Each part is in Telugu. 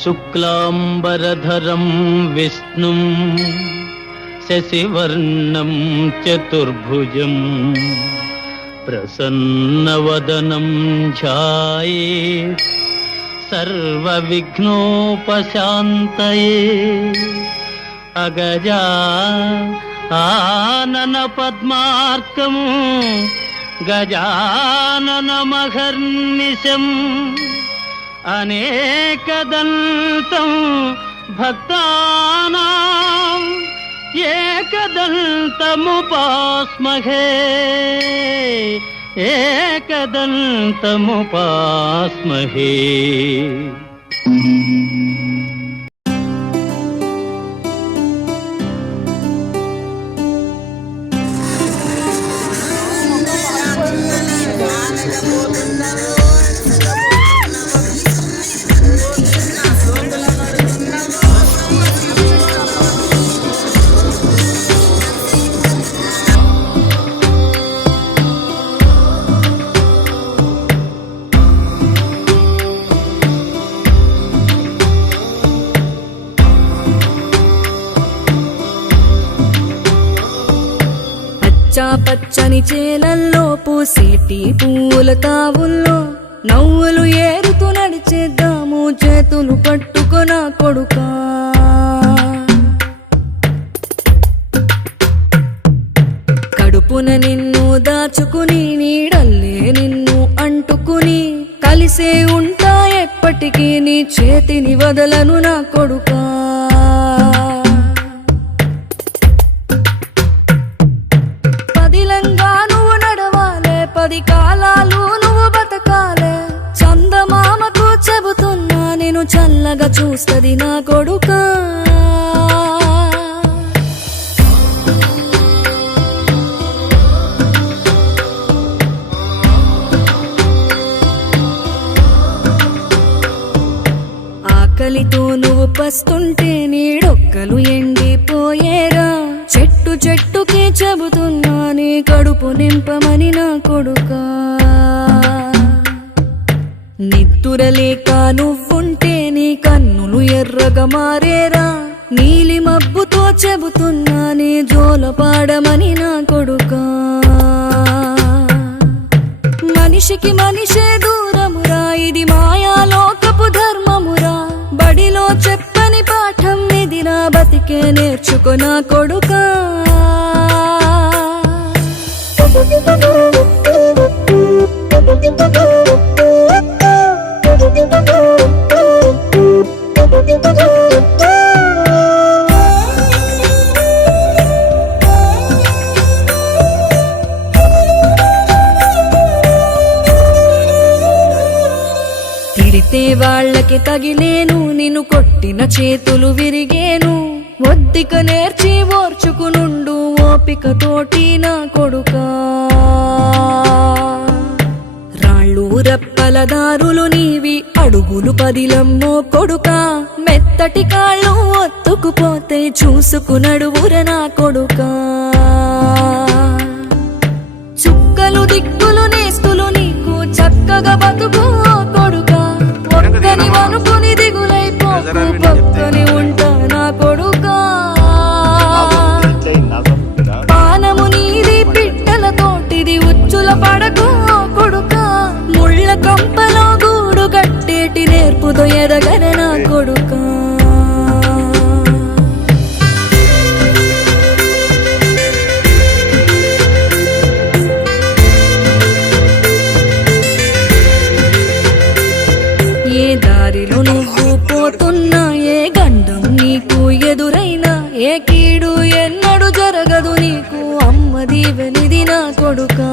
శుక్లాంబరధరం విష్ణుం శశివర్ణం చతుర్భుజం ప్రసన్నవదనం ధ్యాయేత్ సర్వవిఘ్నోపశాంతయే. అగజా ఆనన పద్మార్కం గజాననమహర్నిశం అనేకదంతం భక్తానాం ఏకదంతముపాస్మహే ఏకదంతముపాస్మహే. పచ్చని చేలల్లో పూసేటి పూల తావుల్లో నవ్వులు ఏరుతూ నడిచేద్దాము చేతులు పట్టుకొన కొడుకా. కడుపున నిన్ను దాచుకుని నీడల్లే నిన్ను అంటుకుని కలిసే ఉంటా ఎప్పటికీ నీ చేతిని వదలను నా కొడుకా. నువ్వు నడవాలే 10 కాలాలు నువ్వు బతకాలే. చందమామకు చెబుతున్నా నేను చల్లగా చూస్తది నా కొడుకా. ఆకలితో నువ్వు పస్తుంటే నీడొక్కలు ఎండిపోయేరా. చెట్టు చెట్టుకే చెబుతున్నా నీ కడుపు నింపమని నా కొడుకా. నిద్దురలేక నువ్వుంటే నీ కన్నులు ఎర్రగా మారేరా. నీలి మబ్బుతో చెబుతున్నా నీ జోల పాడమని నా కొడుకా. మనిషికి మనిషే దూరమురా ఇది మాయాలోకపు ధర్మమురా. బడిలో చెప్పని పాఠం ఇదిరా బతికే నేర్చుకో నా కొడుకా. తిడితే వాళ్ళకి తగిలేను నిన్ను కొట్టిన చేతులు విరిగేను. ఒద్దిక నేర్చి ఓర్చుకునుండు ఓపికతోటి నా కొడుకా. రాళ్ళు రప్పల దారులు నీవి అడుగులు పదిలమ్మో కొడుకా. మెత్తటి కాళ్ళు ఒత్తుకుపోతే చూసుకునడువుర నా కొడుకా. చుక్కలు దిక్కులు నేస్తులు నీకు చక్కగా బతుకు కొడుకా. ఒక్కని వనుకుని దిగులైపోకు పక్కని ఉంటా నా కొడుకా. పానము నీది పిట్టలతోటిది ఉచ్చుల పడకు కొడుకా. ముళ్ళ కంపలో గూడు కట్టేటి నేర్పుతో ఎదగర నా కొడుకా. ఏ దారిలో నువ్వు పోతున్నా ఏ గండం నీకు ఎదురైనా ఏ కీడు ఎన్నడు జరగదు నీకు అమ్మ దీవెనిది నా కొడుకా.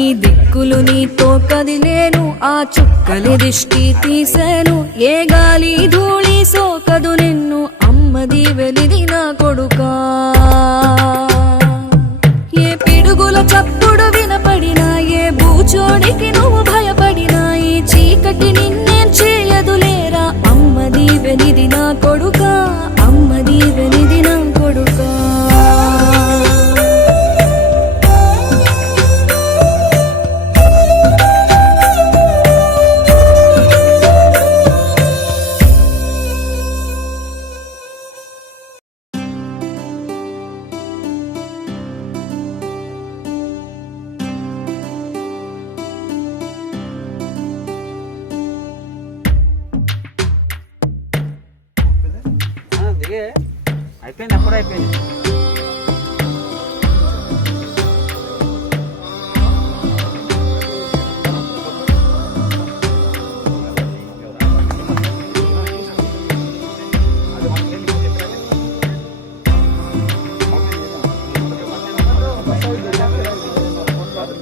ఈ దిక్కులు నీతో కదిలేను ఆ చుక్కలి దిష్టి తీసేను. ఏ గాలి ధూళి సోకదు నిన్ను అమ్మ దీవెనిది నా కొడుకా. ఏ పిడుగుల చప్పుడు వినపడినా ఏ బూచోడికి నువ్వు భయపడినా ఈ చీకటి నిన్నేం చేయదులేరా అమ్మ దీవెనిది నా కొడుకా. అమ్మ దీవెనిది నా కొడుకా. అయిపోయింది, అప్పుడే అయిపోయింది.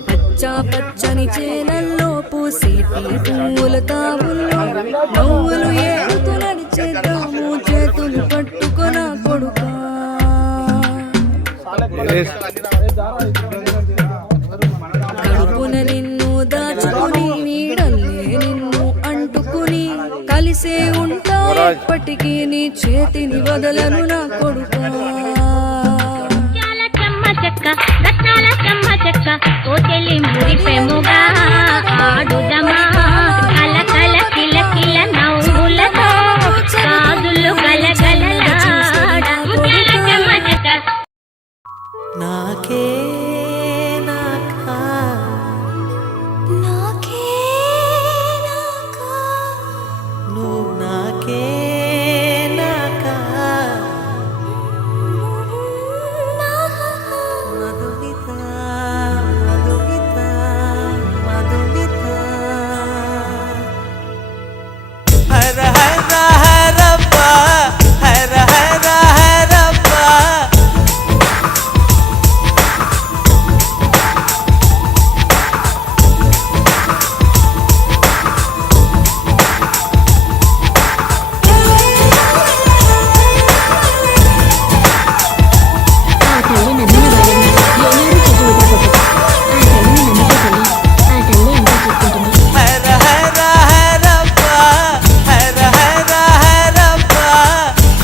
పచ్చా పచ్చని చేలల్లో పూసేటి పువ్వుల తావుల్లో నవ్వులు ఏరుతూ నడిచేద్దాము చేతులు పట్టుకొన కొడుకా కడుపున నిన్ను దాచుకుని నీడల్లే నిన్ను అంటుకుని కలిసే ఉంటా ఎప్పటికీ నీ చేతిని వదలను నా కొడుకా రత్నాల చెమ్మ చెక్క ఓ చెల్లి మురిపెముగా ఆడుదమా కల కల కిల కిల నవ్వులతో కాదులు గలగలలాడ ముత్యాల చెమ్మ చెక్క నాకే నాకా నాకే నాకా నువ్వు నాకే నాకా మధుమిత మధుమిత మధుమిత హర హర హరప్ప హర హర హరప్ప హర హర హరప్ప హర హర హరప్ప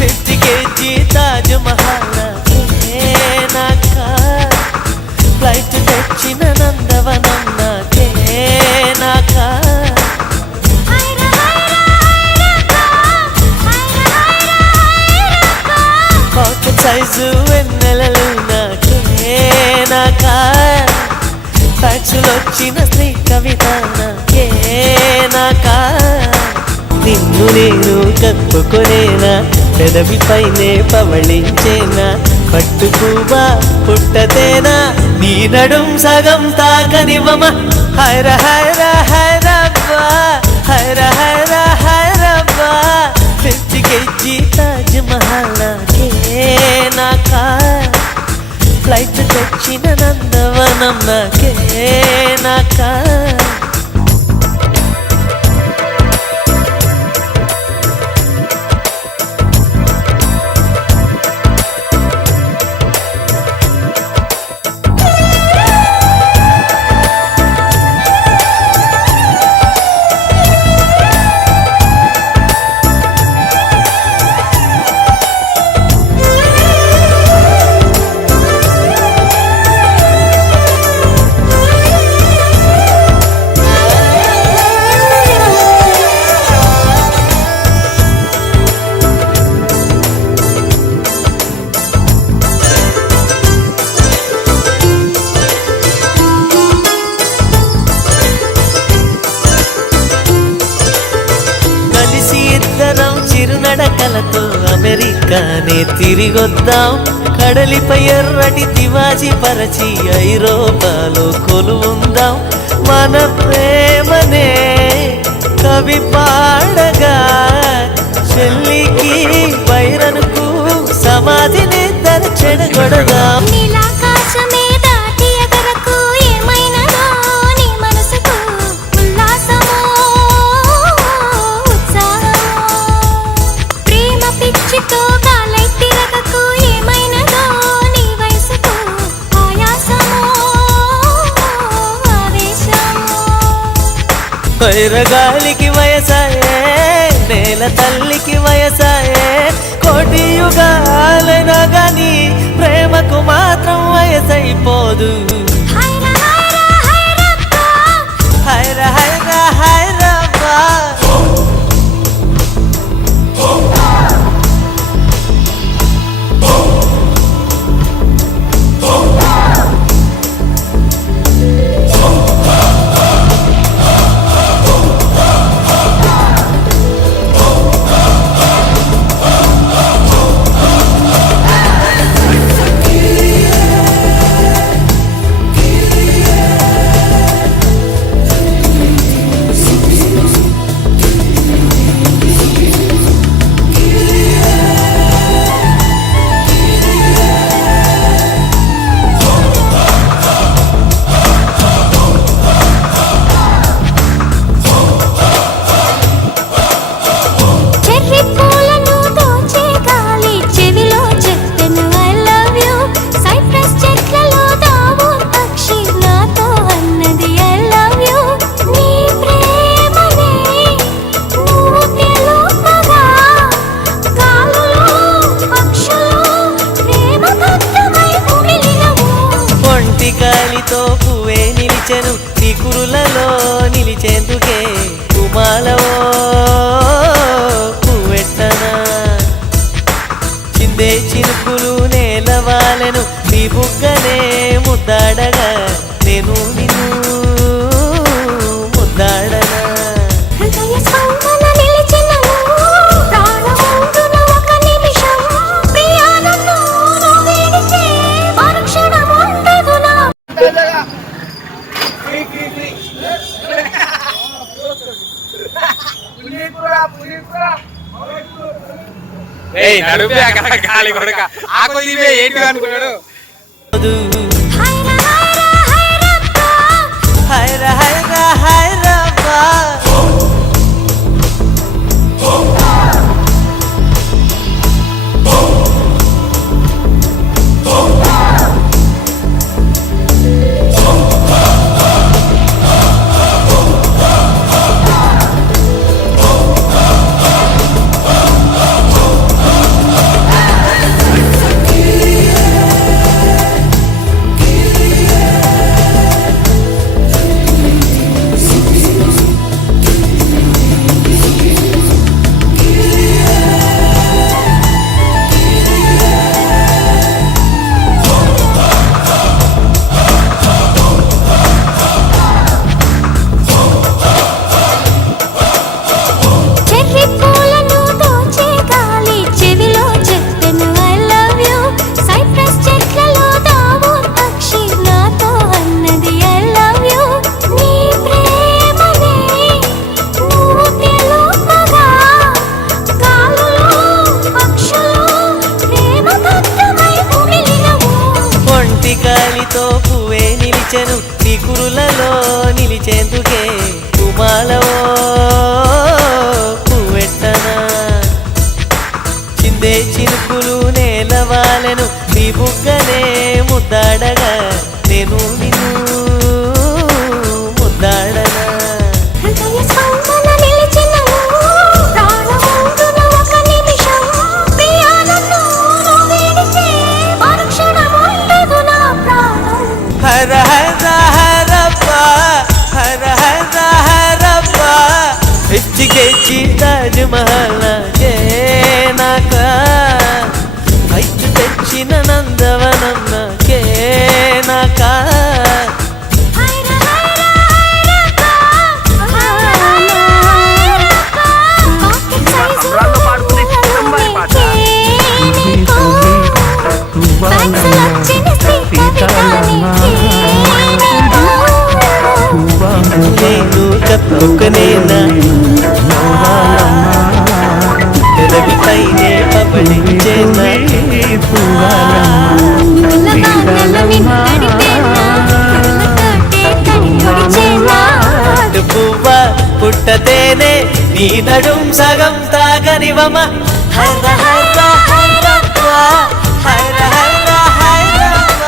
50 kg తాజ్ మహల్ నాకా ఫ్లైట్ తెచ్చిన నందవనం నాకే నాకా పాకెట్ సైజు వెన్నెలలు నాకే నాకా ఫ్యాక్సులొచ్చిన శ్రీ కవిత నాకే నాకా నిన్ను నేను కప్పుకొనేనా పెదవిపైనే పవళించేనా పట్టుకువా పుట్టతేనా నీ నడుం సగం తాకనివ్వమ హైర హైర హైరబ్బా హైర హైర హైరబ్బా 50 kg తాజ్ మహల్ నాకే నాకా ఫ్లైట్ తెచ్చిన నందవనం నాకే నాకా కలిసి ఇద్దరం చిరునడకలతో అమెరికానే తిరిగొద్దాం కడలిపై ఎర్రటి తివాజీ పరచి ఐరోపాలో కొలువుందాం మన ప్రేమనే కవి పాడగా చెల్లికి వైరనుకు సమాధిని చెడగొడదాం నీలాకాశమే దాటి ఎగరకు ఏమైనదో నీ మనసుకు ఉల్లాసమో ఉత్సాహమో ప్రేమ పిచ్చితో గాలై తిరగకు ఏమైనదో నీ వయసుకు ఆయాసమో ఆవేశమో వైరగాలికి వయసాయే నేల తల్లికి వయసాయే కోటి యుగాలైనా గాని ప్రేమకు మాత్రం వయసైపోదు హైర హైర హైరప్పా హైర హైర హైరబ్బా నిలిచేందుకే కుమాలవో పువ్వెట్టనా చిందే చినుకులు నేలవాలెను నీ బుగ్గనే ముద్దాడగా నేను నిన్ను ముద్దాడనా హృదయ స్పందన నిలిచినను ప్రాణముందున ఒక నిమిషం ప్రియా నన్ను నువ్వు విడిచి మరుక్షణం ఉండదునా ఏయ్ నడుపే అక్కడ గాలి కొడక ఆకు దివే ఏంటి అనుకున్నాడు హైరా హైరా హైరప్ప హైరా హైరా హైరబ్బా చెర్రీ పూలను దోచే గాలి చెవిలో చెప్పెను ఐ లవ్ యు సైప్రస్ చెట్లలో దావూర్ పక్షి నాతో అన్నది ఐ లవ్ యు నీ ప్రేమనే నువ్వు తెలుపగా గాలులో పక్షులు ప్రేమ దత్తమై కుమిలినవు ఒంటి గాలితో పువ్వే నిలిచెను నీ కురులలో నిలిచేందుకే కుమాలవో పువ్వెట్టనా చిందే చినుకులు నేలవాలెను నీ బుగ్గనే ముద్దాడగా నేను నిన్ను ముద్దాడనా హృదయ స్పందన నిలిచినను ప్రాణముందున ఒక నిమిషం ప్రియా నన్ను నువ్వు విడిచి మరుక్షణం ఉండదునా ప్రాణం హర హర హరప్పా హర హర హరప్పా ఎచ్చికెచ్చి తాజ్ మహల్ నాక ఐదు తెచ్చిన నందవనం నాకే నాక హైరా హైరా హైరప్ప హైరప్ప పాకెట్ సైజు పాడుకునే చిత్తంబారి పాట నేను కప్పుకునేనా రవిపైనే పబడించేనా పువ్వా పుట్టతేనే నీ నడుం సగం తాగనివమ హర హర హరప్ప హర హర హరప్ప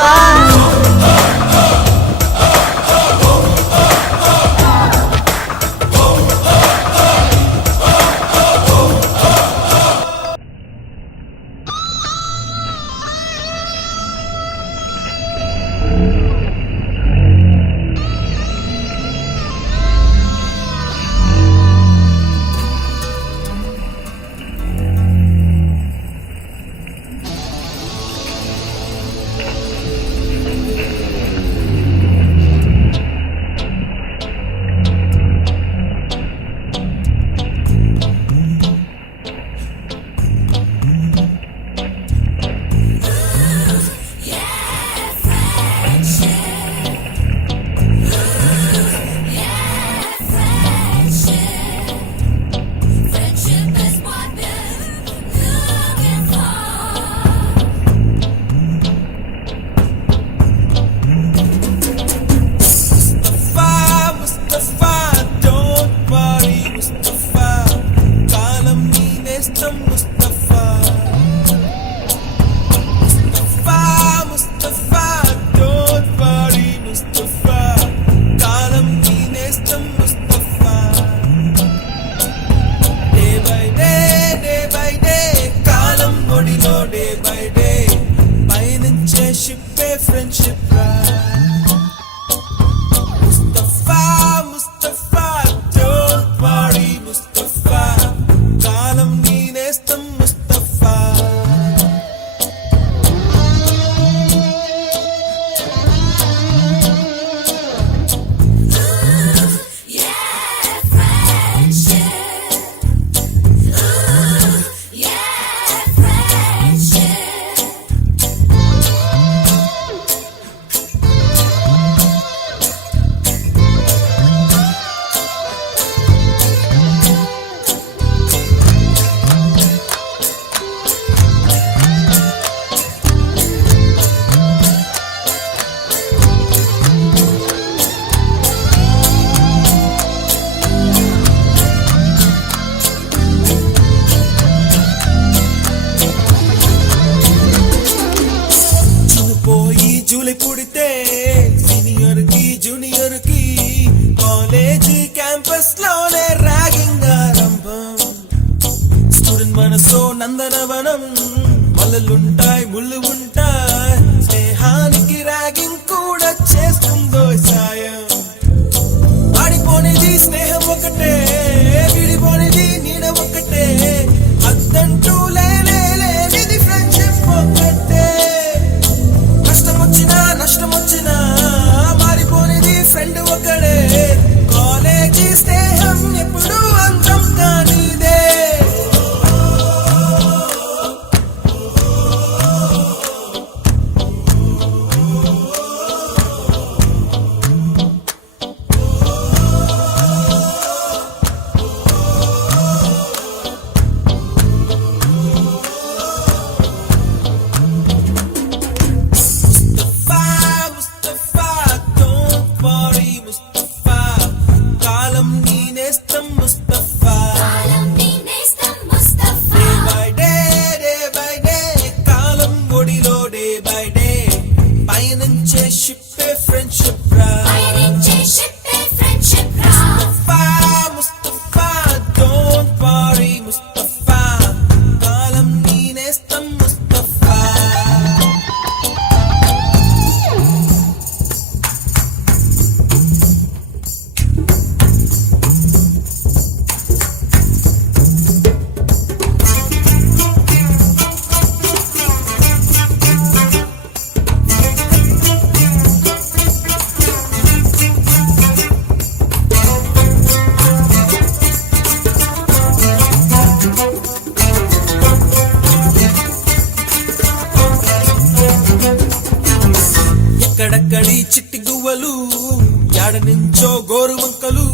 కౌగిలింతలు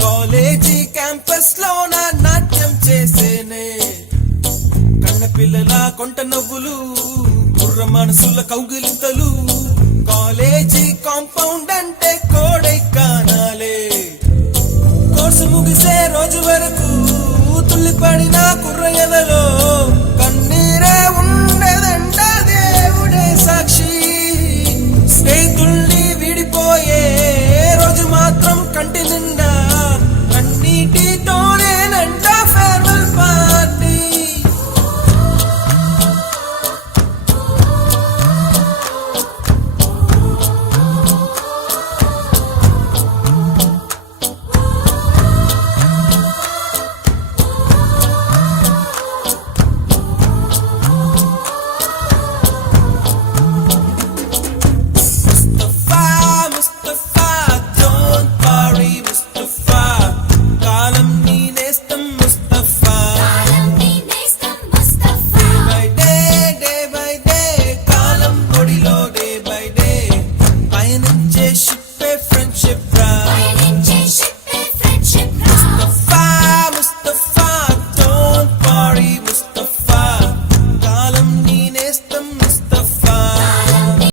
కాలేజీ క్యాంపస్ లో నా నాట్యం చేసేనే కన్న పిల్లల కొంట నవ్వులు కుర్ర మనసుల కౌగిలింతలు కాలేజీ కాంపౌండ్ అంటే కోడై కానాలే కోర్సు ముగిసే రోజు వరకు తుల్లిపడిన కుర్ర ఎదలో కన్నీరే ఉండదంట దేవుడే సాక్షి స్నేహితుల్ని విడిపోయే రోజు మాత్రం కంటి నిండా